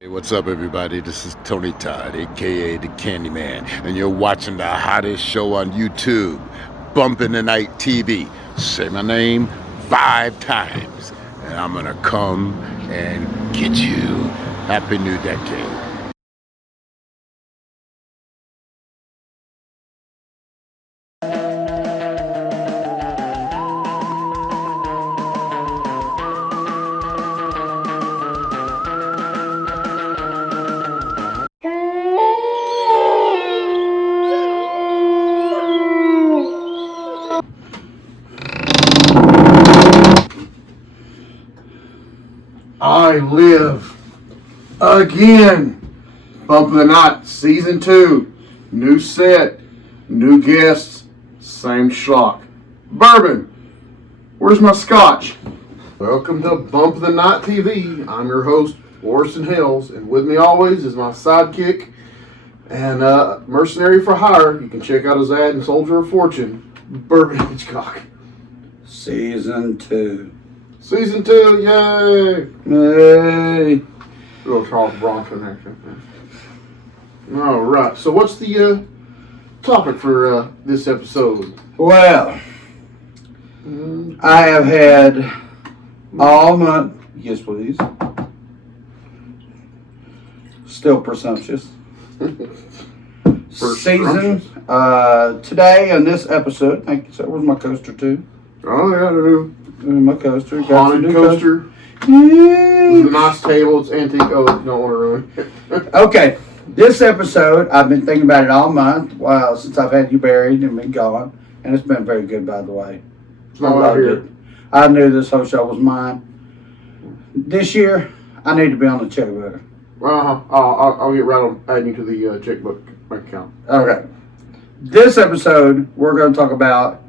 Hey, what's up, everybody? This is Tony Todd, aka the Candyman, and you're watching the hottest show on YouTube, Bumpin' the Night TV. Say my name 5 times, and I'm gonna come and get you. Happy New Decade. I live again. Bump of the Night, Season 2. New set, new guests, same schlock. Bourbon, where's my scotch? Welcome to Bump of the Night TV. I'm your host, Orson Hills, and with me always is my sidekick and mercenary for hire. You can check out his ad in Soldier of Fortune, Bourbon Hitchcock. Season 2. Season 2, yay! Hey. Little Charles Bronson action. All right. So, what's the topic for this episode? Well, I have had all month. Yes, please. Still presumptuous. Season. Today on this episode. Thank you, sir. Where's my coaster too? Oh yeah, the new My coaster. haunted coaster. Yay. It's a nice table. It's antique. Oh, don't want to ruin it. Okay, this episode, I've been thinking about it all month. Wow, since I've had you buried and been gone. And it's been very good, by the way. It's not out here. I knew this whole show was mine. This year, I need to be on the checkbook. I'll get right on adding you to the checkbook bank account. Okay. This episode, we're going to talk about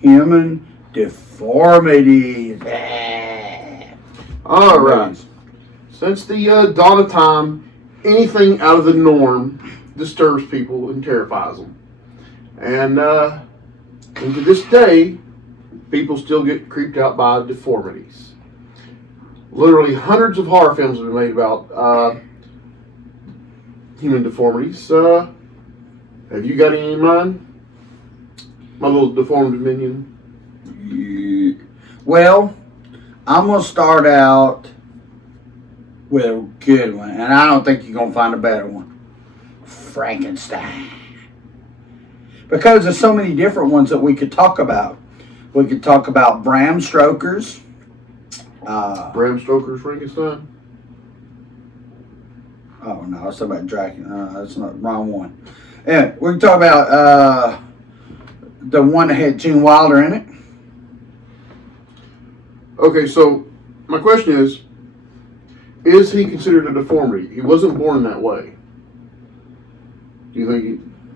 human deformities. All right. Since the dawn of time, anything out of the norm disturbs people and terrifies them. And to this day, people still get creeped out by deformities. Literally hundreds of horror films have been made about human deformities. Have you got any in mind? My little deformed minion. Well, I'm going to start out with a good one, and I don't think you're going to find a better one. Frankenstein. Because there's so many different ones that we could talk about. We could talk about Bram Stoker's. Bram Stoker's Frankenstein? Oh, no, I was talking about Dracula. That's not the wrong one. Yeah, we can talk about the one that had Gene Wilder in it. Okay, so my question is he considered a deformity? He wasn't born that way. Do you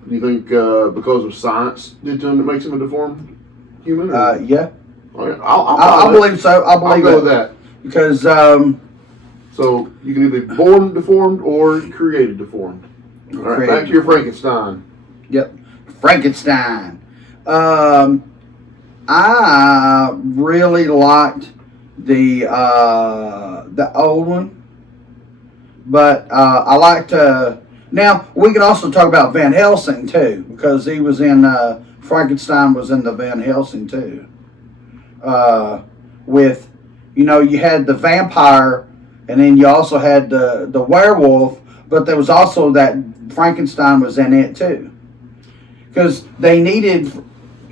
think because of science did to him that makes him a deformed human? Yeah. Okay, I believe so. I believe I'll go with that. Because so you can either be born deformed or created deformed. All right, back to your Frankenstein. Yep, Frankenstein. I really liked the old one, but I liked. Now we could also talk about Van Helsing too, because he was in Frankenstein was in the Van Helsing too. With you had the vampire, and then you also had the werewolf, but there was also that Frankenstein was in it too, because they needed.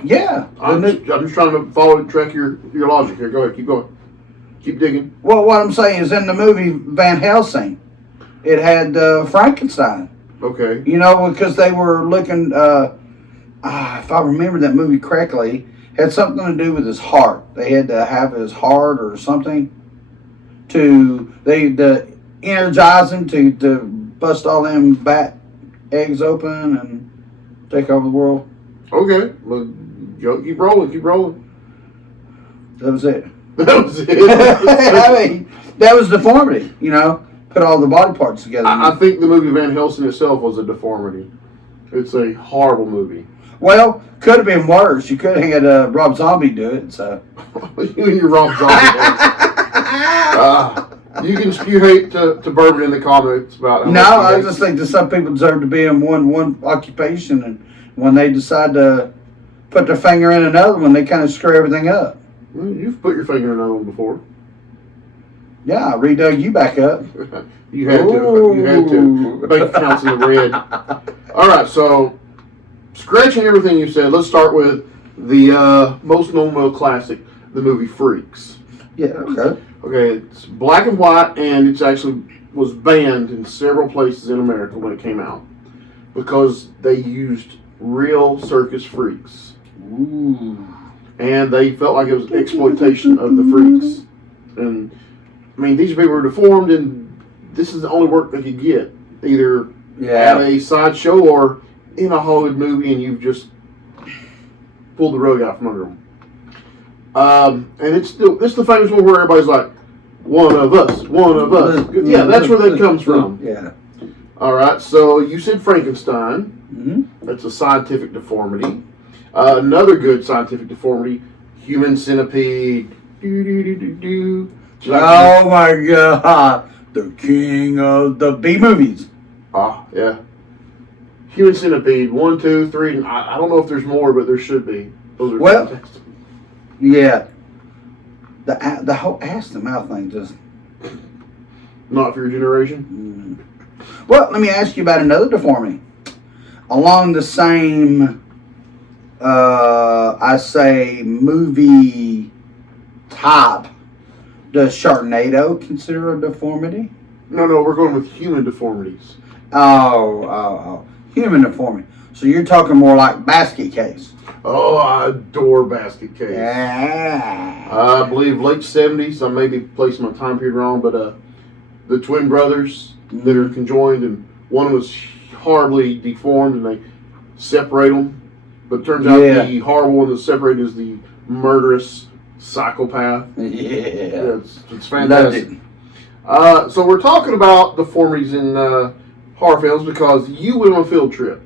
Yeah, I'm just trying to follow track your logic here. Go ahead, keep going, keep digging. Well, what I'm saying is, in the movie Van Helsing, it had Frankenstein. Okay. Because they were looking. If I remember that movie correctly, had something to do with his heart. They had to have his heart or something to energize him to bust all them bat eggs open and take over the world. Okay, well, keep rolling, keep rolling. That was it. That was it. I mean, that was deformity. Put all the body parts together. I think the movie Van Helsing itself was a deformity. It's a horrible movie. Well, could have been worse. You could have had Rob Zombie do it. So you and your Rob Zombie. You can spew hate to Bourbon in the comments about how No, much he I hates. just think that some people deserve to be in one occupation, and when they decide to put their finger in another one, they kind of screw everything up. Well, you've put your finger in another one before. Yeah, I redug you back up. You had to. You had to. Bank accounts in the red. All right, so scratching everything you said, let's start with the most known classic, the movie Freaks. Yeah, okay. Okay, it's black and white, and it's actually was banned in several places in America when it came out because they used real circus freaks. Ooh. And they felt like it was exploitation of the freaks. And I mean, these people are deformed, and this is the only work they could get, either at a sideshow or in a Hollywood movie, and you've just pulled the rug out from under them. And it's the famous one where everybody's like, one of us. Yeah, that's where that comes from. Yeah. All right, so you said Frankenstein. Mm-hmm. That's a scientific deformity. Another good scientific deformity, human centipede. Oh my God. The king of the B movies. Ah, yeah. Human centipede, 1, 2, 3. And I don't know if there's more, but there should be. Those are fantastic. Yeah. The whole ass to mouth thing just. Not for your generation? Well, let me ask you about another deformity. Along the same, I say, movie type, does Sharknado consider a deformity? No, we're going with human deformities. Oh. Human deformity. So you're talking more like basket case. Oh, I adore Basket Case. Yeah. I believe late 70s. I may be placing my time period wrong, but the twin brothers that are conjoined, and one was horribly deformed, and they separate them. But it turns out the horrible one that's separated is the murderous psychopath. Yeah. It's fantastic. So we're talking about deformities in horror films because you went on a field trip.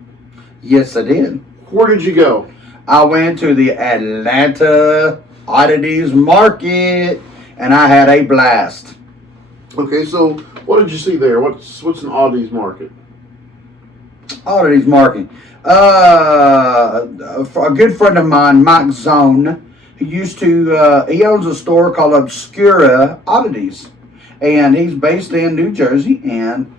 Yes, I did. Where did you go? I went to the Atlanta Oddities Market, and I had a blast. Okay, so what did you see there? What's an Oddities market? Oddities Market. A good friend of mine, Mike Zohn, he he owns a store called Obscura Oddities, and he's based in New Jersey, and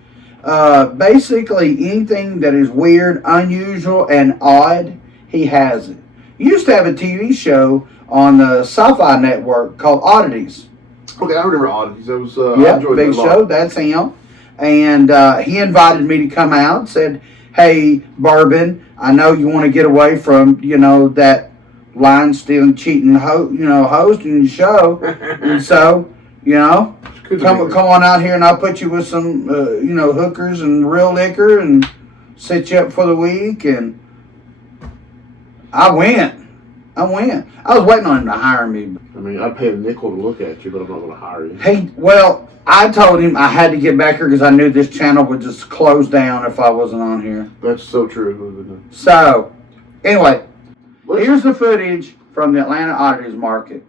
basically anything that is weird, unusual, and odd, he has it. He used to have a TV show on the Sci-Fi Network called Oddities. Okay, I remember Oddities. That was Yeah, I enjoyed big that a lot. show. That's him. And he invited me to come out. Said, "Hey, Bourbon, I know you want to get away from that line stealing, cheating, hosting the show, and so come on out here, and I'll put you with some hookers and real liquor, and set you up for the week." And I went. I was waiting on him to hire me. I mean, I'd pay a nickel to look at you, but I'm not going to hire you. Hey, well, I told him I had to get back here because I knew this channel would just close down if I wasn't on here. That's so true. So, anyway, here's the footage from the Atlanta Oddities Market.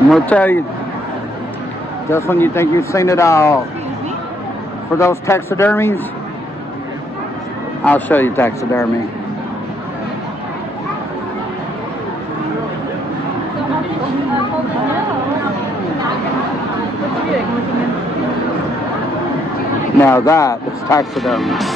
I'm going to tell you, just when you think you've seen it all, for those taxidermies, I'll show you taxidermy. Now that is taxidermy.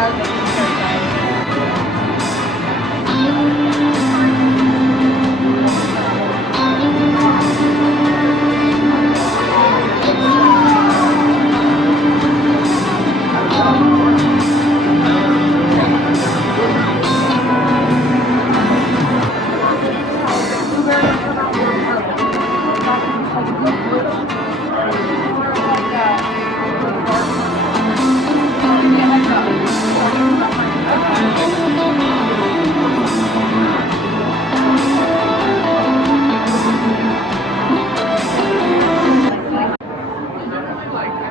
does make me so excited.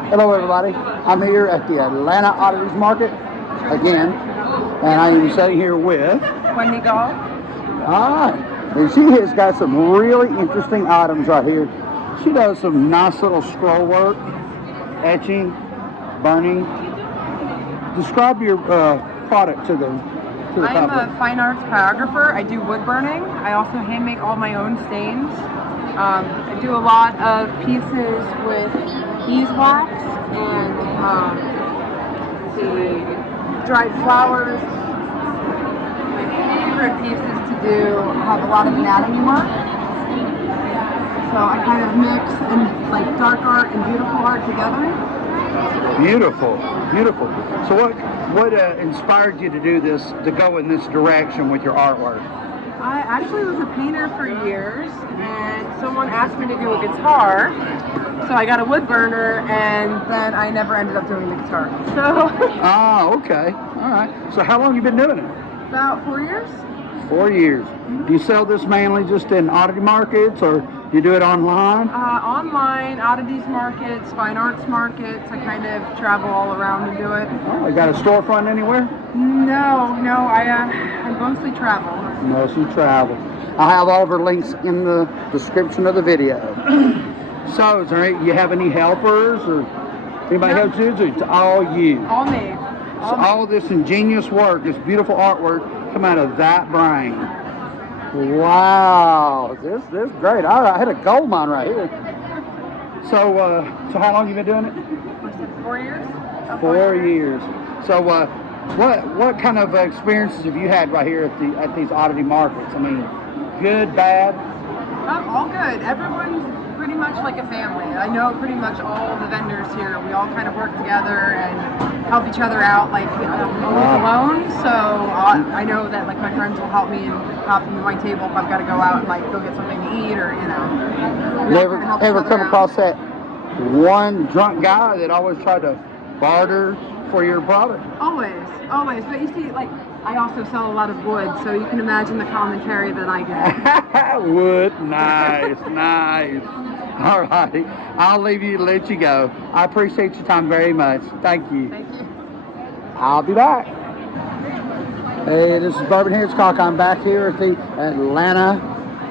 Hello everybody, I'm here at the Atlanta Oddities Market again, and I am sitting here with Wendy Gall. and she has got some really interesting items right here. She does some nice little scroll work, etching, burning. Describe your product to the I'm public. a fine arts choreographer. I do wood burning. I also hand make all my own stains. I do a lot of pieces with beeswax and the dried flowers. My favorite pieces to do have a lot of anatomy work. So I kind of mix and like dark art and beautiful art together. Beautiful, beautiful. So what inspired you to do this, to go in this direction with your artwork? I actually was a painter for years, and someone asked me to do a guitar, so I got a wood burner, and then I never ended up doing the guitar. So Okay. All right. So how long you been doing it? about 4 years. 4 years. Do you sell this mainly just in oddity markets, or do you do it online? Online, oddities markets, fine arts markets. I kind of travel all around and do it. Oh, you got a storefront anywhere? No, I mostly travel. Mostly travel. I have all of her links in the description of the video. So, is there you have any helpers or anybody helps you? Or it's all you? All me. So all of this ingenious work, this beautiful artwork, come out of that brain. Wow, this is great. I had a gold mine right here. So, so how long you been doing it? 4 years. 4 years. So, what kind of experiences have you had right here at these oddity markets? I mean, good, bad? All good. Everyone's pretty much like a family. I know pretty much all the vendors here. We all kind of work together and help each other out. Like I'm always alone, so I know that like my friends will help me and hop into my table if I've got to go out and like go get something to eat or we all kinda help each Ever other come out. across that one drunk guy that always tried to barter for your product? Always. But you see, like I also sell a lot of wood, so you can imagine the commentary that I get. Wood, nice, nice. All righty, I'll leave you to let you go. I appreciate your time very much. Thank you. Thank you. I'll be back. Hey, this is Bourbon Hitchcock. I'm back here at the Atlanta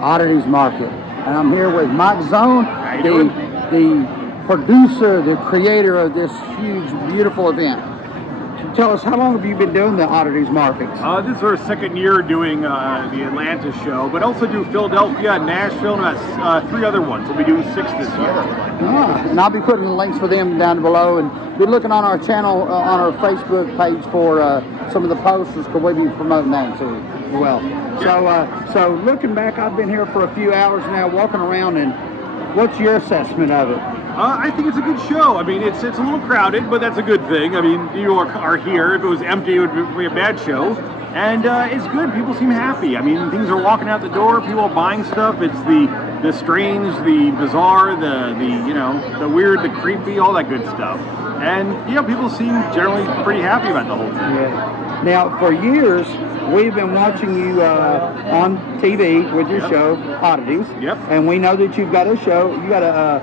Oddities Market, and I'm here with Mike Zohn, the producer, the creator of this huge, beautiful event. Tell us, how long have you been doing the Oddities Markets? This is our second year doing the Atlanta show, but also do Philadelphia, Nashville, and about 3 other ones. We'll be doing 6 this year. And I'll be putting the links for them down below, and be looking on our channel, on our Facebook page for some of the posters, because we'll be promoting that too as well. So looking back, I've been here for a few hours now, walking around, and what's your assessment of it? I think it's a good show. I mean, it's a little crowded, but that's a good thing. I mean, you are here. If it was empty, it would be a bad show. And it's good. People seem happy. I mean, things are walking out the door. People are buying stuff. It's the strange, the bizarre, the weird, the creepy, all that good stuff. And people seem generally pretty happy about the whole thing. Yeah. Now, for years, we've been watching you on TV with your show, Oddities. Yep. And we know that you've got a show, you got a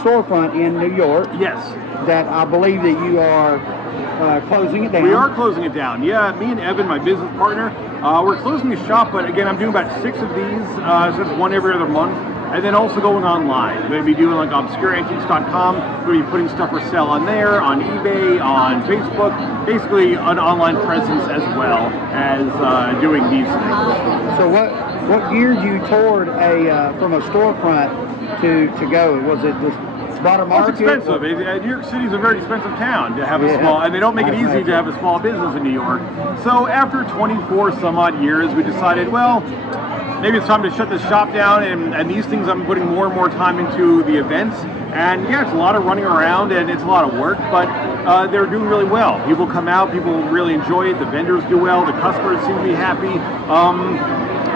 storefront in New York. Yes. That I believe that you are closing it down. We are closing it down. Yeah, me and Evan, my business partner, we're closing the shop, but again, I'm doing about 6 of these, so that's 1 every other month. And then also going online. I'm going to be doing like obscuraantiques.com. We're going to be putting stuff for sale on there, on eBay, on Facebook. Basically an online presence as well as doing these things. So what geared you toward from a storefront to go? Was it just bought a Well, it's market. expensive. New York City is a very expensive town to have a Yeah. small, and they don't make it I easy imagine. to have a small business in New York. So after 24 some odd years, we decided, well, maybe it's time to shut this shop down, and these things I'm putting more and more time into the events. And yeah, it's a lot of running around and it's a lot of work, but they're doing really well. People come out, people really enjoy it, the vendors do well, the customers seem to be happy.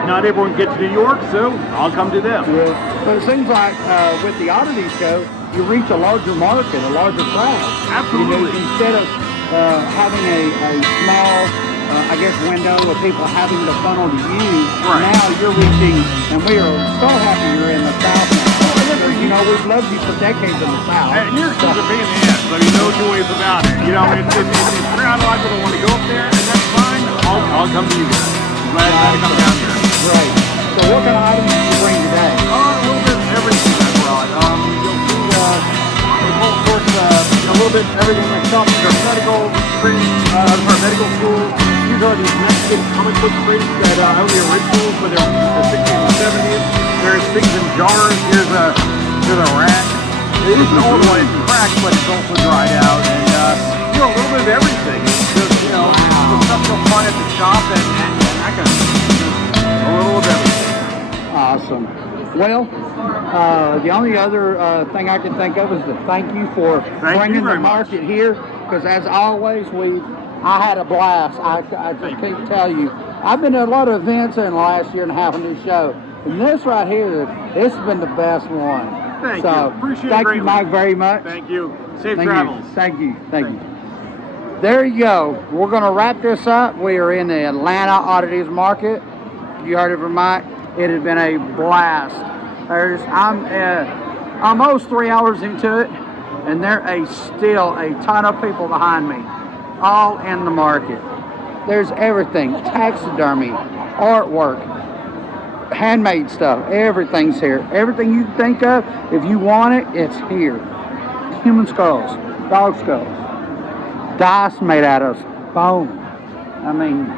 Not everyone can get to New York, so I'll come to them. Yeah. But it seems like with the Oddities show, you reach a larger market, a larger crowd. Absolutely. You know, instead of having a small, I guess, window of people having to funnel to you, Right. now you're reaching, and we are so happy you're in the South now. Because, you know, we've loved you for decades in the South. And New York City's a pain in the ass. I mean, no two ways about it. You know, it's crowded. A lot of people don't want to go up there, and that's fine. I'll come to you guys. Glad to come down here. Great. So what kind of items did you bring today? A little bit of everything I brought. You'll see, of course, a little bit everything myself. These are medical prints for medical school. These are these Mexican comic book prints that are the originals, but they're the 60s and 70s. There's things in jars. Here's a rack. It is an old one. It's cracked, but it's also dried out. And, you know, a little bit of everything. It's just, you know, the stuff you'll find at the shop and that kind of stuff. A little of everything. Awesome. Well, the only other thing I can think of is to thank you for Thank you bringing the very much. market here, because as always, I had a blast. I just can't tell you. I've been to a lot of events in the last year and a half on this show, and this right here, this has been the best one. Thank so, you. Appreciate it thank you, greatly. Mike, very much. Thank you. Safe Thank travels. you. Thank you. Thank you. There you go. We're going to wrap this up. We are in the Atlanta Oddities Market. You heard it from Mike. It has been a blast. I'm almost 3 hours into it, and there is still a ton of people behind me, all in the market. There's everything: taxidermy, artwork, handmade stuff. Everything's here. Everything you can think of, if you want it, it's here. Human skulls, dog skulls, dice made out of bone. I mean,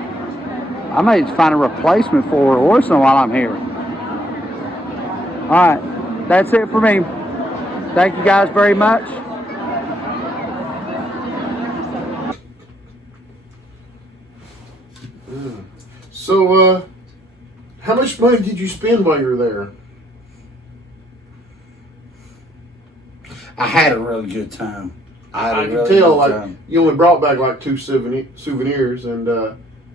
I may find a replacement for Orson while I'm here. All right, that's it for me. Thank you guys very much. So, how much money did you spend while you were there? I had a really good time. I can tell, like, you only brought back like 2 souvenirs, and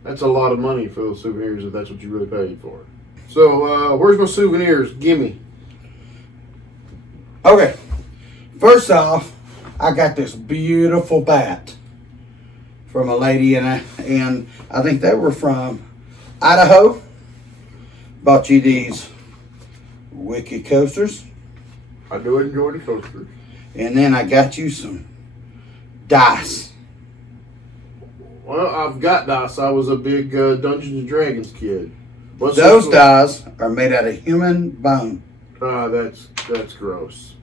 that's a lot of money for those souvenirs if that's what you really paid for. So, where's my souvenirs? Gimme. Okay, first off, I got this beautiful bat from a lady, and I think they were from Idaho. Bought you these wicked coasters, I do enjoy the coasters. and then I got you some dice. Well, I've got dice. I was a big Dungeons and Dragons kid. What's Those this dice are made out of human bone. That's gross.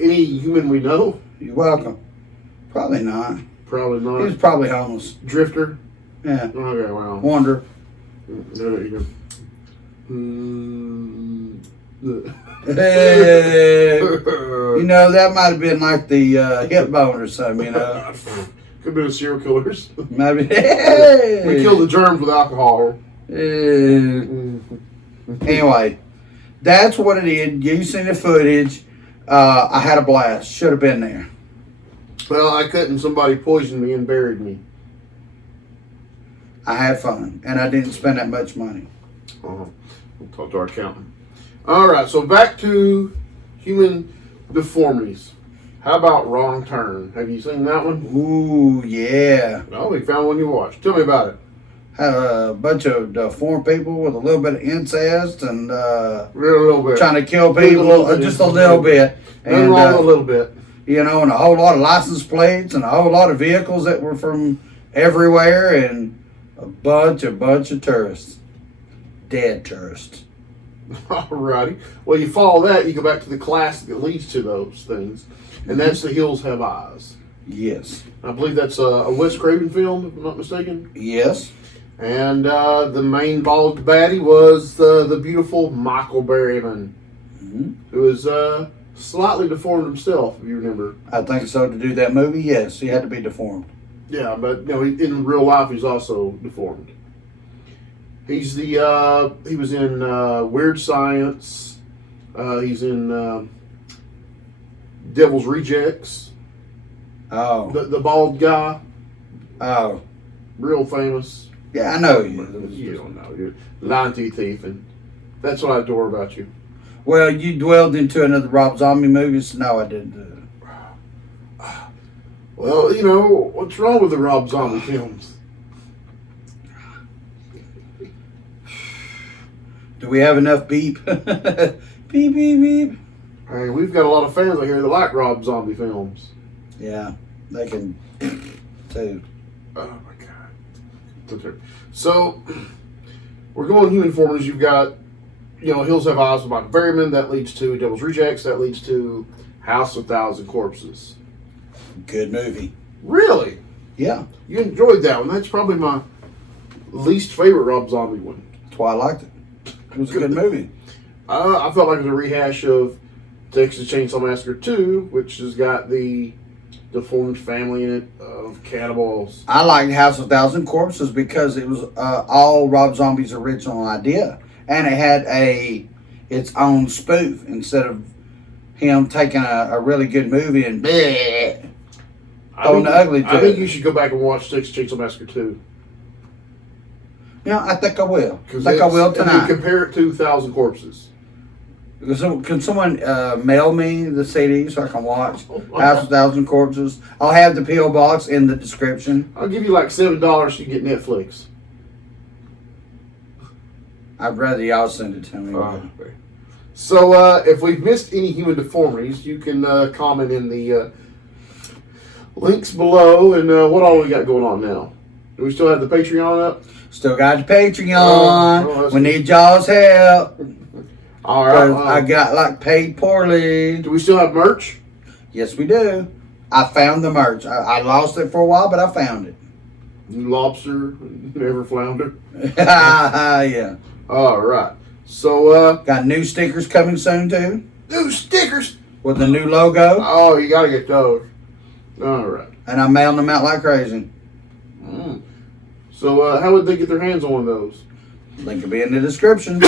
Any human we know? You're welcome. Probably not. Probably He not. was probably homeless. Drifter? Yeah. Okay, well. Wonder. There you go. Hey. You know, that might have been like the hip bone or something, you know. Could be the serial killers. Maybe. Hey. We kill the germs with alcohol. Anyway, that's what it is. You seen the footage. I had a blast. Should have been there. Well, I couldn't. Somebody poisoned me and buried me. I had fun, and I didn't spend that much money. We'll talk to our accountant. All right, so back to human deformities. How about Wrong Turn? Have you seen that one? Ooh, yeah. Oh, we found one you watched. Tell me about it. Had a bunch of deformed people with a little bit of incest and Really, a little bit. trying to kill Just a people, little bit. just a little bit. Nothing And, wrong with a little bit. you know, and a whole lot of license plates and a whole lot of vehicles that were from everywhere and a bunch of tourists. Dead tourists. Alrighty. Well, you follow that, you go back to the class that leads to those things, and that's The Hills Have Eyes. Yes. I believe that's a Wes Craven film, if I'm not mistaken. Yes. And the main bald baddie was the beautiful Michael Berryman. who was slightly deformed himself, if you remember. I think so. To do that movie, yes, he had to be deformed. Yeah, but in real life, he's also deformed. He's the he was in Weird Science. He's in Devil's Rejects. Oh. The bald guy, Oh. real famous. Yeah, I know You you. don't know. You're lying to your thief, and that's what I adore about you. Well, you dwelled into another Rob Zombie movie, so no, I didn't. Well, what's wrong with the Rob Zombie films? Do we have enough beep? Beep, beep, beep. Hey, we've got a lot of fans out here that like Rob Zombie films. Yeah, they can too. Oh my God. So, we're going human forms. You've got, Hills Have Eyes with Michael Berryman. That leads to Devil's Rejects. That leads to House of Thousand Corpses. Good movie. Really? Yeah, You enjoyed that one. That's probably my least favorite Rob Zombie one. that's why I liked it. It was a good movie. I felt like it was a rehash of Texas Chainsaw Massacre 2, which has got the deformed family in it of cannibals. I liked House of Thousand Corpses because it was all Rob Zombie's original idea, and it had its own spoof instead of him taking a really good movie and bleh, throwing the ugly to I think it. you should go back and watch Texas Chainsaw Massacre 2. Yeah, I think I will. I think I it's- will and then tonight. compare it to Thousand Corpses. So, can someone mail me the CD so I can watch House of Thousand Corpses? I'll have the P.O. box in the description. I'll give you like $7 to get Netflix. I'd rather y'all send it to me. So, if we've missed any human deformities, you can comment in the links below. And what all we got going on now? Do we still have the Patreon up? Still got the Patreon. that's We good. need y'all's help. All 'Cause right. I got paid poorly. Do we still have merch? Yes, we do. I found the merch. I lost it for a while, but I found it. Lobster, never flounder. Yeah. All right. So, Got new stickers coming soon too, new stickers. with the new logo, Oh, you gotta get those. All right. and I'm mailing them out like crazy. So, how would they get their hands on one of those? Link will be in the description.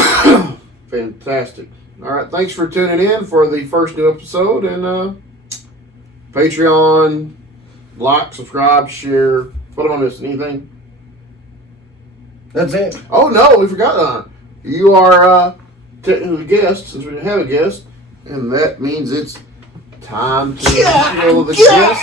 Fantastic. All right. Thanks for tuning in for the first new episode. And Patreon, like, subscribe, share. What am I missing? Anything? That's it. Oh, no. We forgot. You are technically a guest since we didn't have a guest. And that means it's time to kill the guest.